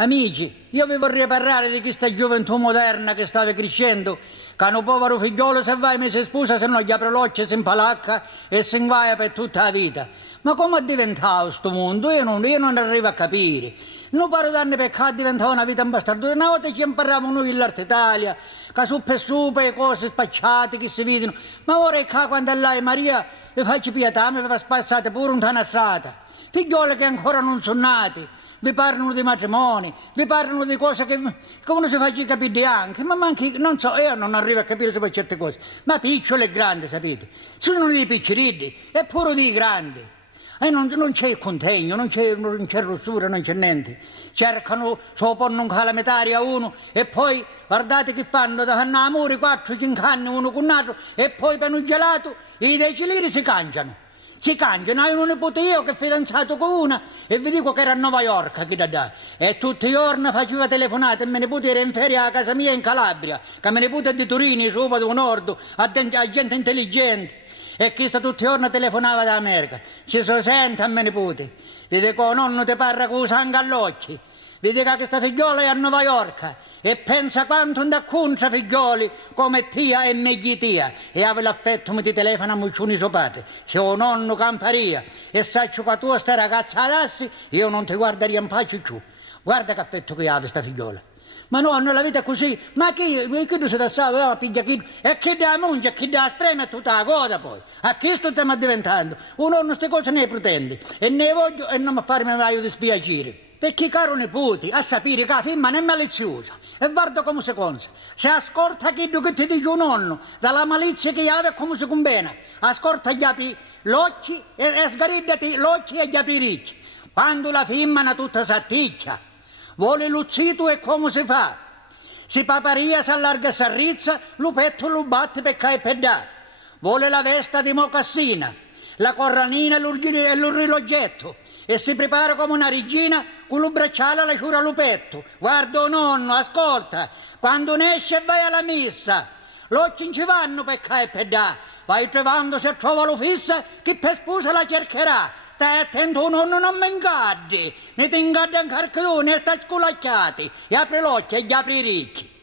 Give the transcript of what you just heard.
Amici, io vi vorrei parlare di questa gioventù moderna che stava crescendo, che un povero figliolo se va e mi si sposa, se no gli apre l'occhio, si impalacca e si inguaia per tutta la vita. Ma come è diventato questo mondo? Io non arrivo a capire. Non pare danni perché è diventata una vita bastarda. Una volta ci imparavamo noi l'Arte Italia, che su e cose spacciate che si vedono. Ma ora è che quando là Maria vi faccio pietà, mi va spassate pure un strada. Figlioli che ancora non sono nati, vi parlano di matrimoni, vi parlano di cose che uno si faccia capire anche, ma anche, non so, io non arrivo a capire per certe cose, ma piccolo e grande, sapete, sono dei piccirilli, è pure dei grandi, e non c'è il contegno, non c'è rossura, non c'è niente, cercano, sopporno un calamitario a uno, e poi guardate che fanno, danno amore 4-5 anni uno con l'altro, e poi per un gelato, i 10 lire si cangiano. Si cangiano, hai un nipote io che è fidanzato con una e vi dico che era a New York chi da dà. E tutti i giorni faceva telefonate e mio nipote era in ferie a casa mia in Calabria, che mio nipote è di Torino, su da nord, a gente intelligente. E questa tutti i giorni telefonava da America. Ci so sente a mio nipote. Vi dico, nonno ti parla con sangue all'occhio. Vi dico che questa figliola è a New York e pensa quanto da contra figlioli come tia e megli tia e ave l'affetto mi ti telefona a muccioni suo padre se o nonno camparia e saccio che tu sta ragazza adassi io non ti guarderei in pace più guarda che affetto che ha questa figliola ma no, la vita è così ma chi tu si da sa piglia chi e chi da mangia chi da spreme e tutta la coda poi a chi sto stiamo diventando uno non queste cose ne pretende e ne voglio e non mi farmi mai dispiacere. Perché caro nipoti, a sapere che la firma non è maliziosa. E guarda come si consa. Se ascolta quello che ti dice un nonno, dalla malizia che ha come si conviene. Ascolta gli apri l'occhio e sgariddati l'occhio e gli apri i ricchi. Quando la firma è tutta satticcia, vuole luzzito e come si fa? Si paparia, si allarga, si arrizza, lo petto lo batte per cae per dare. Vuole la vesta di mocassina, la corranina e l'orologgetto. E si prepara come una regina con lo bracciale alla ciura al petto. Guarda nonno, ascolta, quando ne esce vai alla messa, l'occhio non ci vanno per cae e per da. Vai trovando se trova lo fissa, chi per sposa la cercherà. Stai attento, nonno, non mi ingaddi, ne ti ingaddi ancora tu, ne stai sculacciati. E apri l'occhio e gli apri i ricchi.